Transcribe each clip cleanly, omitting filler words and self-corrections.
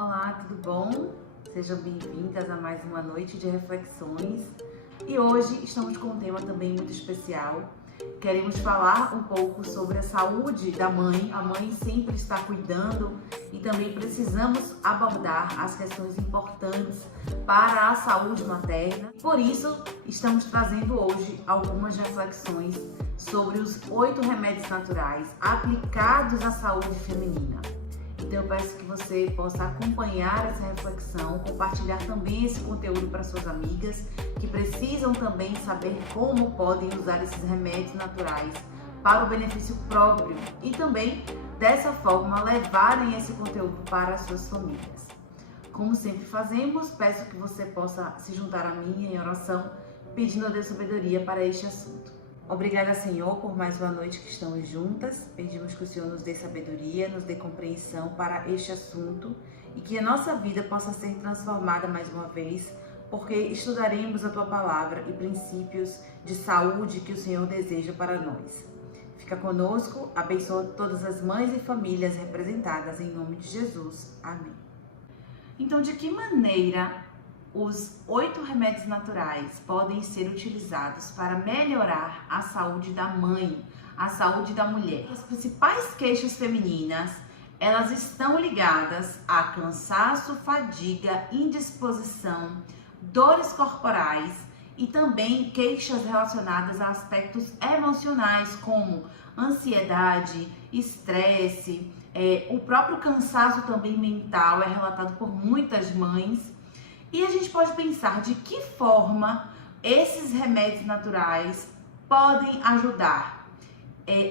Olá, tudo bom? Sejam bem-vindas a mais uma noite de reflexões. E hoje estamos com um tema também muito especial. Queremos falar um pouco sobre a saúde da mãe. A mãe sempre está cuidando e também precisamos abordar as questões importantes para a saúde materna. Por isso, estamos trazendo hoje algumas reflexões sobre os 8 remédios naturais aplicados à saúde feminina. Então eu peço que você possa acompanhar essa reflexão, compartilhar também esse conteúdo para suas amigas que precisam também saber como podem usar esses remédios naturais para o benefício próprio e também, dessa forma, levarem esse conteúdo para as suas famílias. Como sempre fazemos, peço que você possa se juntar a mim em oração, pedindo a Deus sabedoria para este assunto. Obrigada, Senhor, por mais uma noite que estamos juntas. Pedimos que o Senhor nos dê sabedoria, nos dê compreensão para este assunto e que a nossa vida possa ser transformada mais uma vez, porque estudaremos a Tua Palavra e princípios de saúde que o Senhor deseja para nós. Fica conosco, abençoa todas as mães e famílias representadas em nome de Jesus. Amém. Então, de que maneira os 8 remédios naturais podem ser utilizados para melhorar a saúde da mãe, a saúde da mulher? As principais queixas femininas, elas estão ligadas a cansaço, fadiga, indisposição, dores corporais e também queixas relacionadas a aspectos emocionais como ansiedade, estresse, o próprio cansaço também mental é relatado por muitas mães. E a gente pode pensar de que forma esses remédios naturais podem ajudar.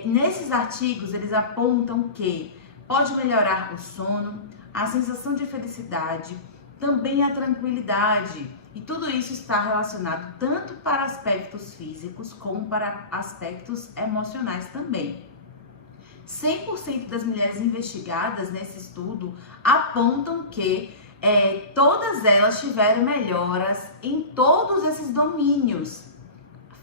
Nesses artigos, eles apontam que pode melhorar o sono, a sensação de felicidade, também a tranquilidade. E tudo isso está relacionado tanto para aspectos físicos como para aspectos emocionais também. 100% das mulheres investigadas nesse estudo apontam que todas elas tiveram melhoras em todos esses domínios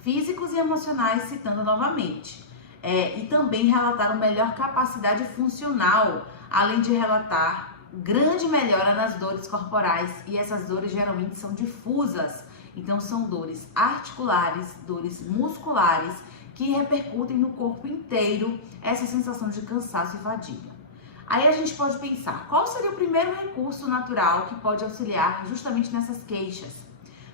físicos e emocionais, citando novamente. E também relataram melhor capacidade funcional, além de relatar grande melhora nas dores corporais. E essas dores geralmente são difusas, então são dores articulares, dores musculares, que repercutem no corpo inteiro essa sensação de cansaço e fadiga. Aí a gente pode pensar, qual seria o primeiro recurso natural que pode auxiliar justamente nessas queixas?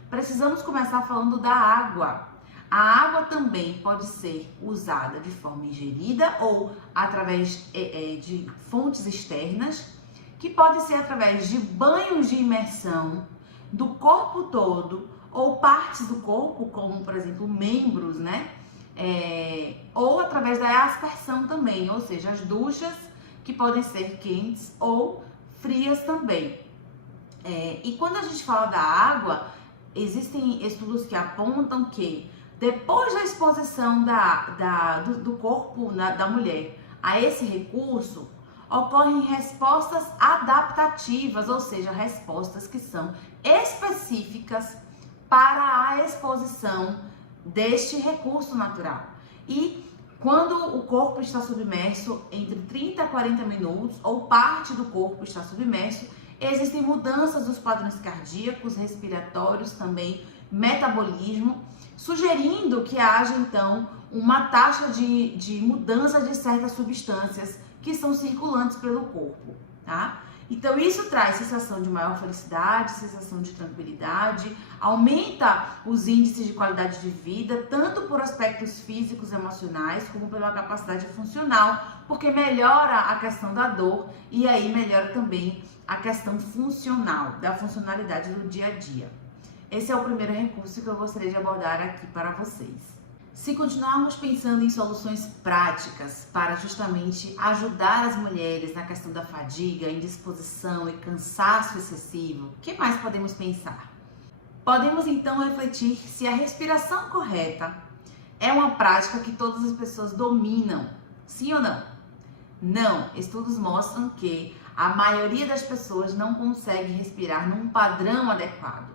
Precisamos começar falando da água. A água também pode ser usada de forma ingerida ou através de fontes externas, que pode ser através de banhos de imersão do corpo todo ou partes do corpo, como por exemplo membros, né? Ou através da aspersão também, ou seja, as duchas que podem ser quentes ou frias também. E quando a gente fala da água, existem estudos que apontam que depois da exposição do corpo da mulher a esse recurso, ocorrem respostas adaptativas, ou seja, respostas que são específicas para a exposição deste recurso natural. E quando o corpo está submerso entre 30 a 40 minutos ou parte do corpo está submerso, existem mudanças dos padrões cardíacos, respiratórios, também metabolismo, sugerindo que haja então uma taxa de mudança de certas substâncias que são circulantes pelo corpo, tá? Então isso traz sensação de maior felicidade, sensação de tranquilidade, aumenta os índices de qualidade de vida, tanto por aspectos físicos e emocionais, como pela capacidade funcional, porque melhora a questão da dor e aí melhora também a questão funcional, da funcionalidade do dia a dia. Esse é o primeiro recurso que eu gostaria de abordar aqui para vocês. Se continuarmos pensando em soluções práticas para justamente ajudar as mulheres na questão da fadiga, indisposição e cansaço excessivo, o que mais podemos pensar? Podemos então refletir se a respiração correta é uma prática que todas as pessoas dominam, sim ou não? Não, estudos mostram que a maioria das pessoas não consegue respirar num padrão adequado.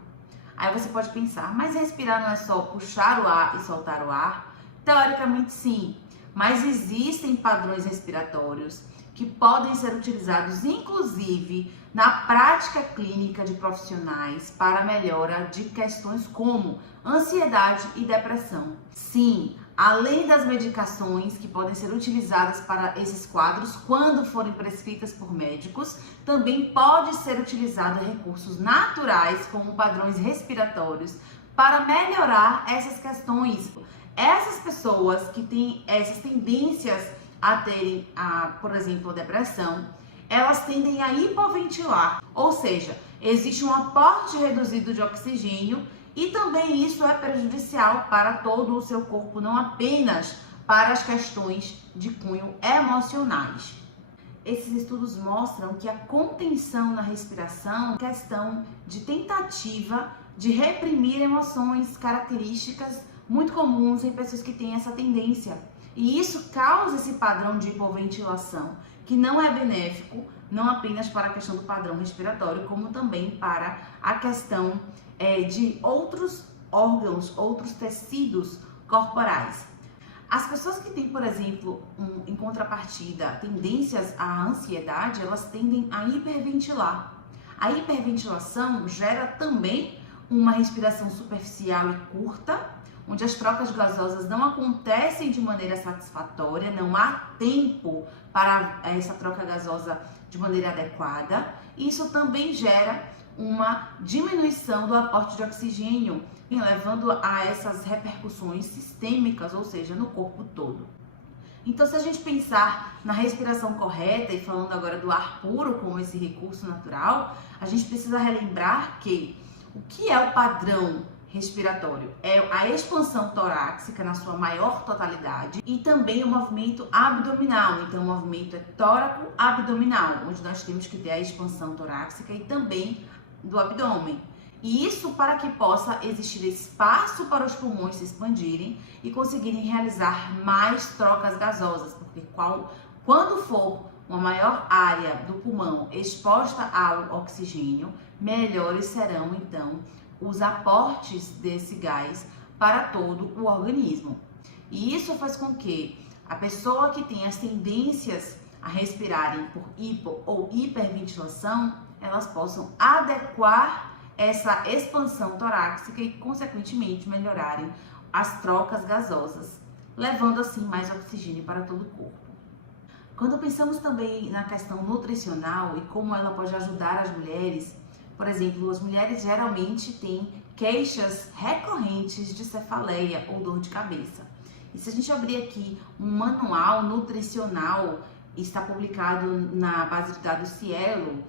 Aí você pode pensar, mas respirar não é só puxar o ar e soltar o ar? Teoricamente sim, mas existem padrões respiratórios que podem ser utilizados, inclusive, na prática clínica de profissionais para a melhora de questões como ansiedade e depressão. Sim, além das medicações que podem ser utilizadas para esses quadros, quando forem prescritas por médicos, também pode ser utilizado recursos naturais, como padrões respiratórios, para melhorar essas questões. Essas pessoas que têm essas tendências a terem, por exemplo, a depressão, elas tendem a hipoventilar, ou seja, existe um aporte reduzido de oxigênio e também isso é prejudicial para todo o seu corpo, não apenas para as questões de cunho emocionais. Esses estudos mostram que a contenção na respiração é questão de tentativa de reprimir emoções características muito comuns em pessoas que têm essa tendência. E isso causa esse padrão de hipoventilação, que não é benéfico, não apenas para a questão do padrão respiratório, como também para a questão de outros órgãos, outros tecidos corporais. As pessoas que têm, por exemplo, em contrapartida, tendências à ansiedade, elas tendem a hiperventilar. A hiperventilação gera também uma respiração superficial e curta, onde as trocas gasosas não acontecem de maneira satisfatória, não há tempo para essa troca gasosa de maneira adequada. Isso também gera uma diminuição do aporte de oxigênio, levando a essas repercussões sistêmicas, ou seja, no corpo todo. Então, se a gente pensar na respiração correta, e falando agora do ar puro como esse recurso natural, a gente precisa relembrar que o que é o padrão respiratório? É a expansão torácica na sua maior totalidade e também o movimento abdominal. Então, o movimento é tóraco-abdominal, onde nós temos que ter a expansão torácica e também do abdômen. E isso para que possa existir espaço para os pulmões se expandirem e conseguirem realizar mais trocas gasosas, porque quando for uma maior área do pulmão exposta ao oxigênio, melhores serão então os aportes desse gás para todo o organismo. E isso faz com que a pessoa que tem as tendências a respirarem por hipo ou hiperventilação, elas possam adequar essa expansão torácica e, consequentemente, melhorarem as trocas gasosas, levando assim mais oxigênio para todo o corpo. Quando pensamos também na questão nutricional e como ela pode ajudar as mulheres, por exemplo, as mulheres geralmente têm queixas recorrentes de cefaleia ou dor de cabeça. E se a gente abrir aqui um manual nutricional, está publicado na base de dados Cielo,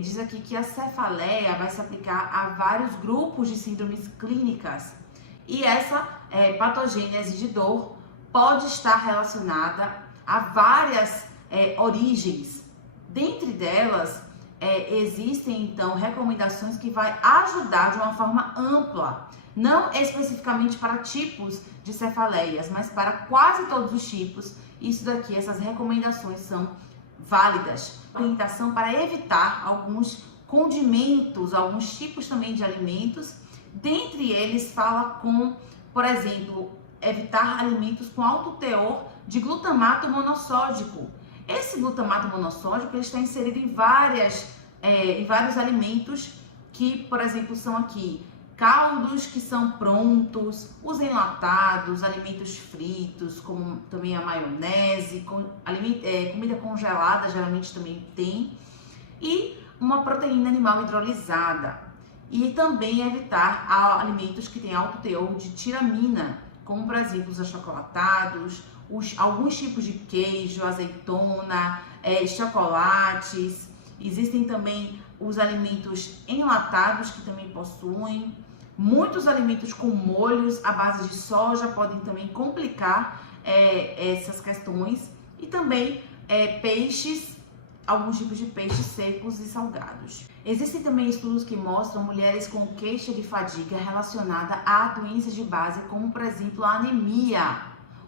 diz aqui que a cefaleia vai se aplicar a vários grupos de síndromes clínicas. E essa patogênese de dor pode estar relacionada a várias origens. Dentre delas, existem então recomendações que vai ajudar de uma forma ampla, não especificamente para tipos de cefaleias, mas para quase todos os tipos. Isso daqui, essas recomendações são válidas. Orientação para evitar alguns condimentos, alguns tipos também de alimentos. Dentre eles fala por exemplo, evitar alimentos com alto teor de glutamato monossódico. Esse glutamato monossódico ele está inserido em vários alimentos que, por exemplo, são aqui caldos que são prontos, os enlatados, alimentos fritos, como também a maionese, comida congelada geralmente também tem, e uma proteína animal hidrolisada. E também evitar alimentos que têm alto teor de tiramina, como, por exemplo, os achocolatados, alguns tipos de queijo, azeitona, chocolates. Existem também os alimentos enlatados que também possuem. Muitos alimentos com molhos à base de soja podem também complicar essas questões. E também peixes, alguns tipos de peixes secos e salgados. Existem também estudos que mostram mulheres com queixa de fadiga relacionada a doenças de base, como, por exemplo, a anemia.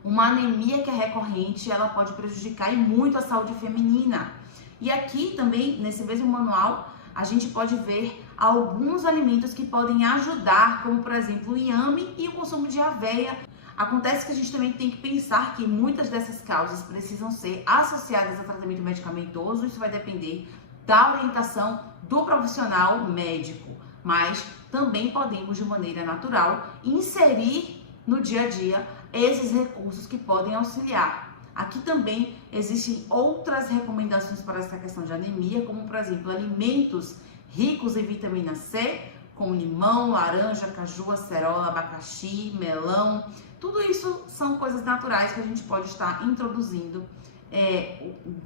Uma anemia que é recorrente, ela pode prejudicar e muito a saúde feminina. E aqui também, nesse mesmo manual, a gente pode ver alguns alimentos que podem ajudar, como por exemplo o inhame e o consumo de aveia. Acontece que a gente também tem que pensar que muitas dessas causas precisam ser associadas a tratamento medicamentoso, isso vai depender da orientação do profissional médico, mas também podemos, de maneira natural, inserir no dia a dia esses recursos que podem auxiliar. Aqui também existem outras recomendações para essa questão de anemia, como, por exemplo, alimentos ricos em vitamina C, como limão, laranja, caju, acerola, abacaxi, melão. Tudo isso são coisas naturais que a gente pode estar introduzindo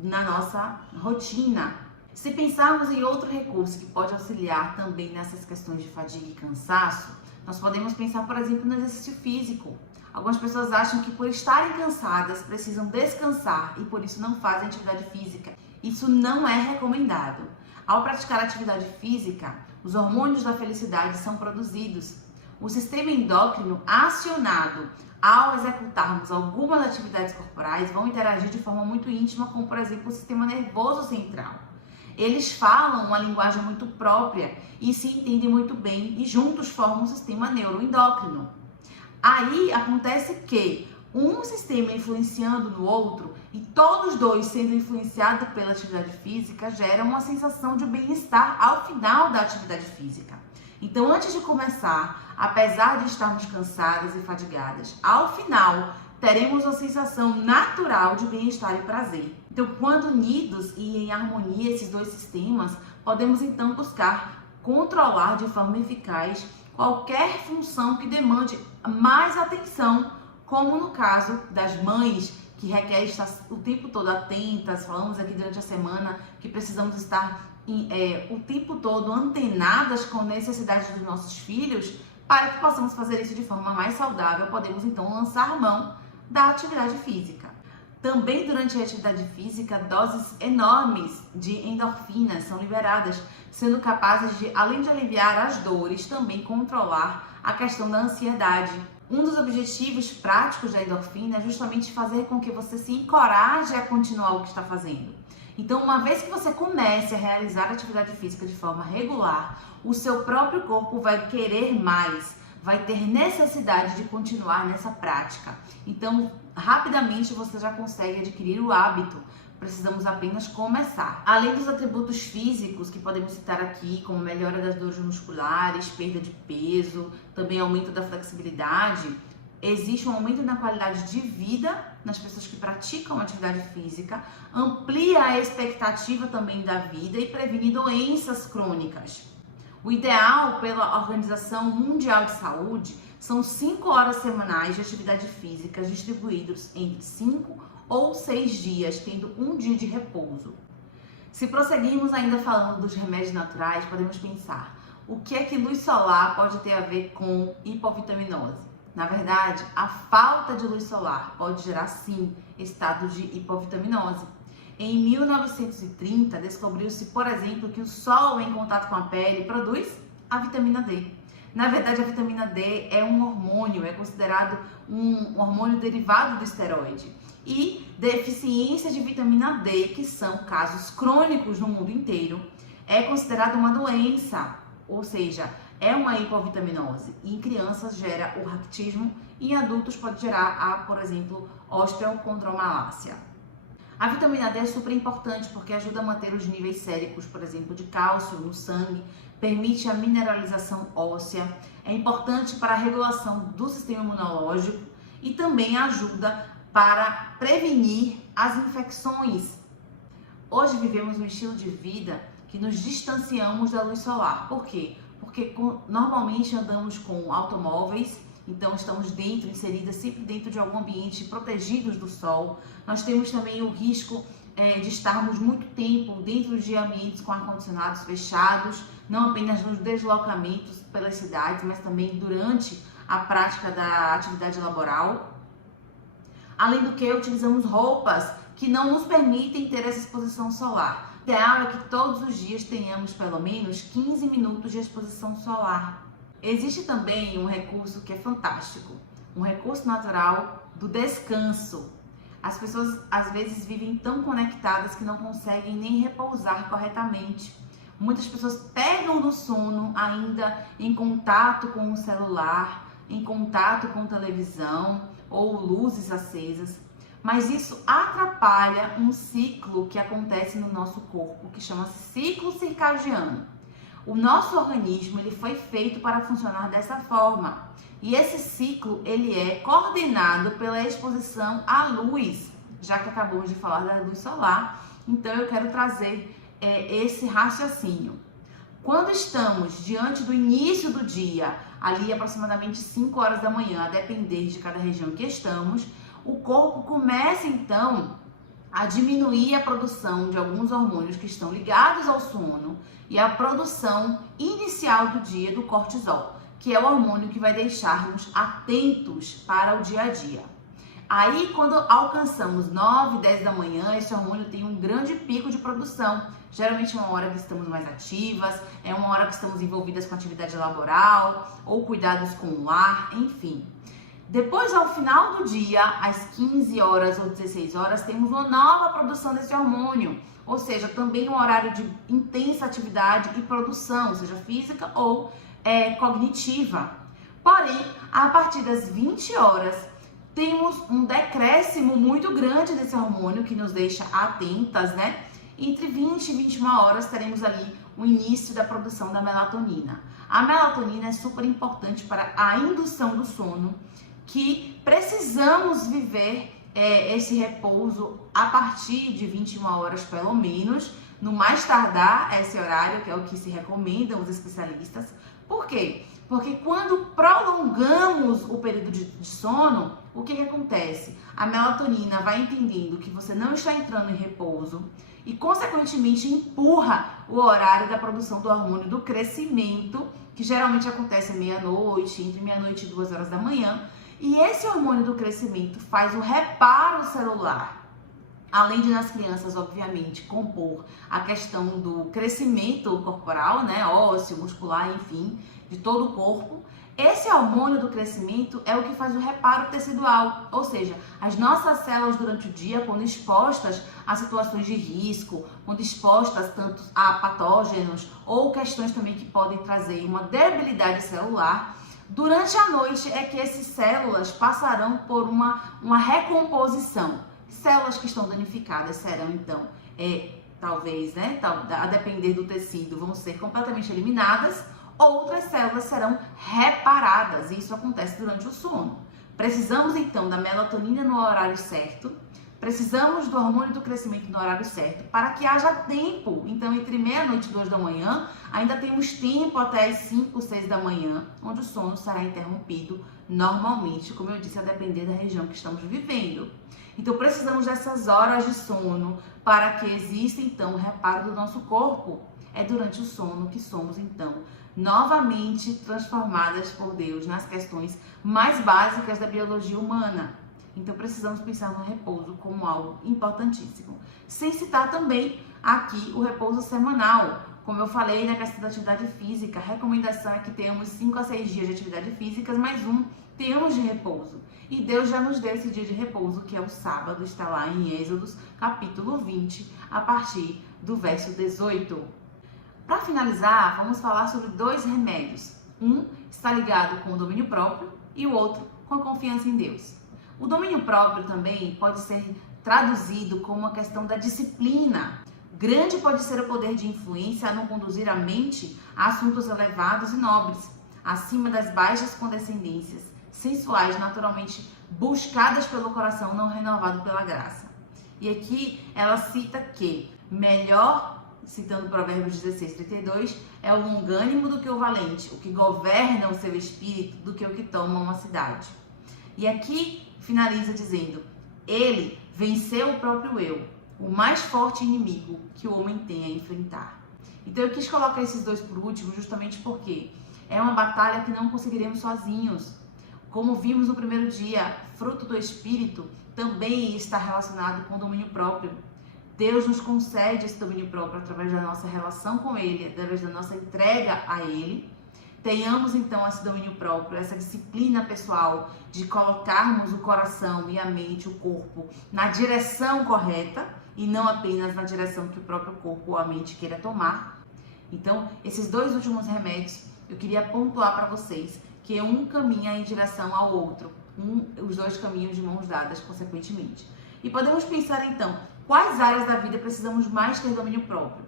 na nossa rotina. Se pensarmos em outro recurso que pode auxiliar também nessas questões de fadiga e cansaço, nós podemos pensar, por exemplo, no exercício físico. Algumas pessoas acham que por estarem cansadas precisam descansar e por isso não fazem atividade física. Isso não é recomendado. Ao praticar atividade física, os hormônios da felicidade são produzidos. O sistema endócrino acionado ao executarmos algumas atividades corporais vão interagir de forma muito íntima com, por exemplo, o sistema nervoso central. Eles falam uma linguagem muito própria e se entendem muito bem e juntos formam um sistema neuroendócrino. Aí acontece que um sistema influenciando no outro e todos dois sendo influenciados pela atividade física gera uma sensação de bem-estar ao final da atividade física. Então, antes de começar, apesar de estarmos cansadas e fadigadas, ao final teremos uma sensação natural de bem-estar e prazer. Então, quando unidos e em harmonia esses dois sistemas, podemos então buscar controlar de forma eficaz qualquer função que demande mais atenção, como no caso das mães, que requer estar o tempo todo atentas. Falamos aqui durante a semana que precisamos estar o tempo todo antenadas com necessidades dos nossos filhos. Para que possamos fazer isso de forma mais saudável, podemos então lançar mão da atividade física. Também durante a atividade física, doses enormes de endorfinas são liberadas, sendo capazes de, além de aliviar as dores, também controlar a questão da ansiedade. Um dos objetivos práticos da endorfina é justamente fazer com que você se encoraje a continuar o que está fazendo. Então, uma vez que você comece a realizar a atividade física de forma regular, o seu próprio corpo vai querer mais, vai ter necessidade de continuar nessa prática. Então, rapidamente você já consegue adquirir o hábito. Precisamos apenas começar. Além dos atributos físicos que podemos citar aqui, como melhora das dores musculares, perda de peso, também aumento da flexibilidade, existe um aumento na qualidade de vida nas pessoas que praticam atividade física, amplia a expectativa também da vida e previne doenças crônicas. O ideal pela Organização Mundial de Saúde são 5 horas semanais de atividade física distribuídos entre 5 ou 6 dias, tendo um dia de repouso. Se prosseguirmos ainda falando dos remédios naturais, podemos pensar: o que é que luz solar pode ter a ver com hipovitaminose? Na verdade, a falta de luz solar pode gerar, sim, estado de hipovitaminose. Em 1930, descobriu-se, por exemplo, que o sol em contato com a pele produz a vitamina D. Na verdade, a vitamina D é um hormônio, é considerado um hormônio derivado do esteroide. E deficiência de vitamina D, que são casos crônicos no mundo inteiro, é considerada uma doença, ou seja, é uma hipovitaminose. Em crianças gera o raquitismo e em adultos pode gerar por exemplo, osteochondromalácia. A vitamina D é super importante porque ajuda a manter os níveis séricos, por exemplo, de cálcio no sangue, permite a mineralização óssea, é importante para a regulação do sistema imunológico e também ajuda para prevenir as infecções. Hoje vivemos um estilo de vida que nos distanciamos da luz solar. Por quê? Porque normalmente andamos com automóveis, então estamos inseridas sempre dentro de algum ambiente protegidos do sol. Nós temos também o risco de estarmos muito tempo dentro de ambientes com ar-condicionados fechados, não apenas nos deslocamentos pelas cidades, mas também durante a prática da atividade laboral. Além do que, utilizamos roupas que não nos permitem ter essa exposição solar. O ideal é que todos os dias tenhamos pelo menos 15 minutos de exposição solar. Existe também um recurso que é fantástico, um recurso natural do descanso. As pessoas às vezes vivem tão conectadas que não conseguem nem repousar corretamente. Muitas pessoas pegam no sono ainda em contato com o celular, em contato com televisão, ou luzes acesas, mas isso atrapalha um ciclo que acontece no nosso corpo, que chama-se ciclo circadiano. O nosso organismo ele foi feito para funcionar dessa forma. E esse ciclo ele é coordenado pela exposição à luz, já que acabamos de falar da luz solar. Então eu quero trazer esse raciocínio. Quando estamos diante do início do dia, ali aproximadamente 5 horas da manhã, a depender de cada região que estamos, o corpo começa então a diminuir a produção de alguns hormônios que estão ligados ao sono e a produção inicial do dia do cortisol, que é o hormônio que vai deixar-nos atentos para o dia a dia. Aí, quando alcançamos 9, 10 da manhã, esse hormônio tem um grande pico de produção. Geralmente é uma hora que estamos mais ativas, é uma hora que estamos envolvidas com atividade laboral ou cuidados com o lar, enfim. Depois, ao final do dia, às 15 horas ou 16 horas, temos uma nova produção desse hormônio, ou seja, também um horário de intensa atividade e produção, seja física ou cognitiva. Porém, a partir das 20 horas, temos um decréscimo muito grande desse hormônio que nos deixa atentas, né? Entre 20 e 21 horas teremos ali o início da produção da melatonina. A melatonina é super importante para a indução do sono, que precisamos viver esse repouso a partir de 21 horas pelo menos, no mais tardar esse horário, que é o que se recomendam os especialistas. Por quê? Porque quando prolongamos o período de sono, o que acontece? A melatonina vai entendendo que você não está entrando em repouso e, consequentemente, empurra o horário da produção do hormônio do crescimento, que geralmente acontece meia-noite, entre meia-noite e 2 horas da manhã. E esse hormônio do crescimento faz o reparo celular. Além de nas crianças, obviamente, compor a questão do crescimento corporal, né, ósseo, muscular, enfim, de todo o corpo, esse hormônio do crescimento é o que faz o reparo tecidual, ou seja, as nossas células durante o dia, quando expostas a situações de risco, quando expostas tanto a patógenos ou questões também que podem trazer uma debilidade celular, durante a noite é que essas células passarão por uma recomposição. Células que estão danificadas serão então, talvez, né, a depender do tecido, vão ser completamente eliminadas. Outras células serão reparadas e isso acontece durante o sono. Precisamos então da melatonina no horário certo, precisamos do hormônio do crescimento no horário certo para que haja tempo. Então, entre meia-noite e 2 da manhã, ainda temos tempo até as 5, 6 da manhã, onde o sono será interrompido normalmente, como eu disse, a depender da região que estamos vivendo. Então, precisamos dessas horas de sono para que exista então o reparo do nosso corpo. É durante o sono que somos então novamente transformadas por Deus nas questões mais básicas da biologia humana. Então precisamos pensar no repouso como algo importantíssimo. Sem citar também aqui o repouso semanal. Como eu falei na questão da atividade física, a recomendação é que tenhamos 5 a 6 dias de atividade física, mais tenhamos de repouso. E Deus já nos deu esse dia de repouso, que é o sábado, está lá em Êxodos, capítulo 20, a partir do verso 18. Para finalizar, vamos falar sobre 2 remédios. Um está ligado com o domínio próprio e o outro com a confiança em Deus. O domínio próprio também pode ser traduzido como uma questão da disciplina. Grande pode ser o poder de influência a não conduzir a mente a assuntos elevados e nobres, acima das baixas condescendências sensuais naturalmente buscadas pelo coração não renovado pela graça. E aqui ela cita que melhor, citando Provérbios 16:32, é o longânimo do que o valente, o que governa o seu espírito do que o que toma uma cidade. E aqui finaliza dizendo, ele venceu o próprio eu, o mais forte inimigo que o homem tem a enfrentar. Então eu quis colocar esses 2 por último justamente porque é uma batalha que não conseguiremos sozinhos. Como vimos no primeiro dia, fruto do espírito também está relacionado com o domínio próprio. Deus nos concede esse domínio próprio através da nossa relação com Ele, através da nossa entrega a Ele. Tenhamos então esse domínio próprio, essa disciplina pessoal de colocarmos o coração e a mente, o corpo, na direção correta e não apenas na direção que o próprio corpo ou a mente queira tomar. Então, esses 2 últimos remédios, eu queria pontuar para vocês que um caminha em direção ao outro. os dois caminhos de mãos dadas, consequentemente. E podemos pensar então, quais áreas da vida precisamos mais ter domínio próprio?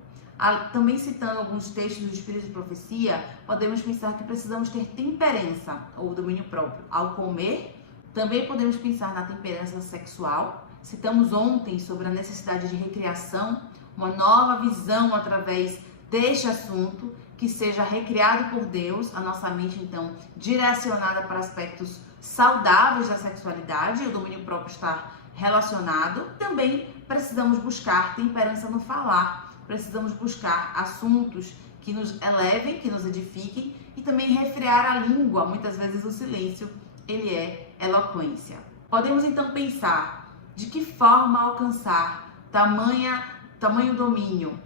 Também citando alguns textos do Espírito de Profecia, podemos pensar que precisamos ter temperança ou domínio próprio ao comer. Também podemos pensar na temperança sexual. Citamos ontem sobre a necessidade de recriação, uma nova visão através deste assunto, que seja recriado por Deus, a nossa mente então direcionada para aspectos saudáveis da sexualidade, o domínio próprio está relacionado. Também precisamos buscar temperança no falar, precisamos buscar assuntos que nos elevem, que nos edifiquem e também refrear a língua. Muitas vezes o silêncio, ele é eloquência. Podemos então pensar de que forma alcançar tamanho domínio.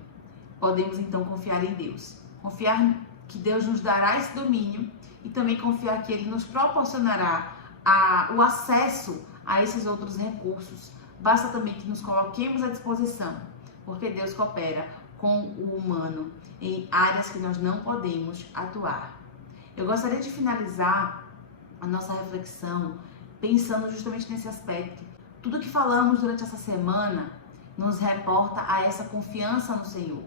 Podemos então confiar em Deus. Confiar que Deus nos dará esse domínio e também confiar que Ele nos proporcionará o acesso a esses outros recursos. Basta também que nos coloquemos à disposição, porque Deus coopera com o humano em áreas que nós não podemos atuar. Eu gostaria de finalizar a nossa reflexão pensando justamente nesse aspecto. Tudo que falamos durante essa semana nos reporta a essa confiança no Senhor.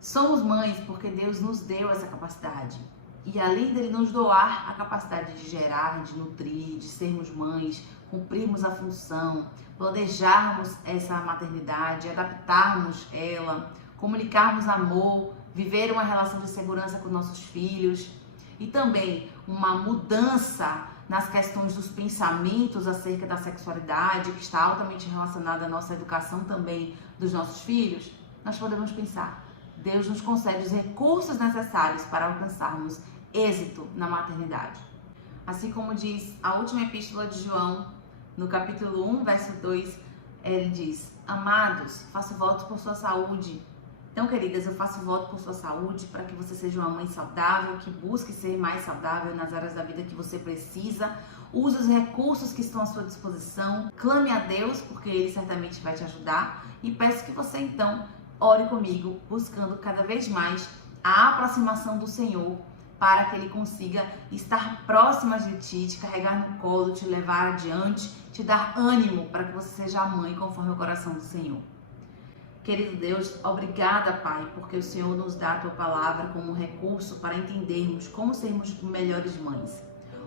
Somos mães porque Deus nos deu essa capacidade. E além dele nos doar a capacidade de gerar, de nutrir, de sermos mães, cumprirmos a função, planejarmos essa maternidade, adaptarmos ela, comunicarmos amor, viver uma relação de segurança com nossos filhos e também uma mudança nas questões dos pensamentos acerca da sexualidade, que está altamente relacionada à nossa educação também dos nossos filhos, nós podemos pensar: Deus nos concede os recursos necessários para alcançarmos êxito na maternidade. Assim como diz a última epístola de João, no capítulo 1, verso 2, ele diz: amados, faço votos por sua saúde. Então, queridas, eu faço voto por sua saúde, para que você seja uma mãe saudável, que busque ser mais saudável nas áreas da vida que você precisa. Use os recursos que estão à sua disposição. Clame a Deus, porque Ele certamente vai te ajudar. E peço que você, então, ore comigo, buscando cada vez mais a aproximação do Senhor, para que Ele consiga estar próximo de ti, te carregar no colo, te levar adiante, te dar ânimo para que você seja a mãe conforme o coração do Senhor. Querido Deus, obrigada, Pai, porque o Senhor nos dá a Tua palavra como um recurso para entendermos como sermos melhores mães.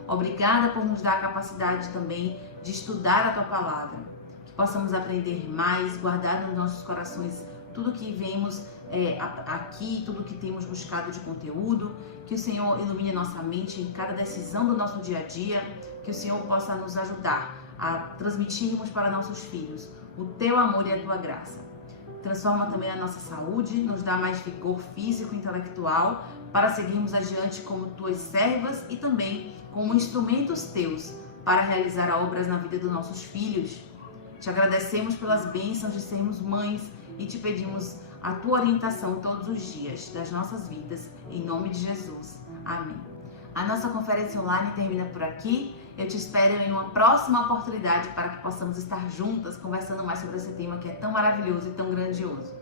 Obrigada por nos dar a capacidade também de estudar a Tua palavra, que possamos aprender mais, guardar nos nossos corações tudo que vemos aqui, tudo que temos buscado de conteúdo, que o Senhor ilumine nossa mente em cada decisão do nosso dia a dia, que o Senhor possa nos ajudar a transmitirmos para nossos filhos o Teu amor e a Tua graça. Transforma também a nossa saúde, nos dá mais vigor físico e intelectual para seguirmos adiante como Tuas servas e também como instrumentos Teus para realizar obras na vida dos nossos filhos. Te agradecemos pelas bênçãos de sermos mães e te pedimos a Tua orientação todos os dias das nossas vidas, em nome de Jesus. Amém. A nossa conferência online termina por aqui. Eu te espero em uma próxima oportunidade para que possamos estar juntas conversando mais sobre esse tema que é tão maravilhoso e tão grandioso.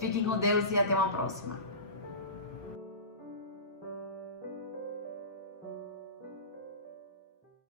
Fiquem com Deus e até uma próxima.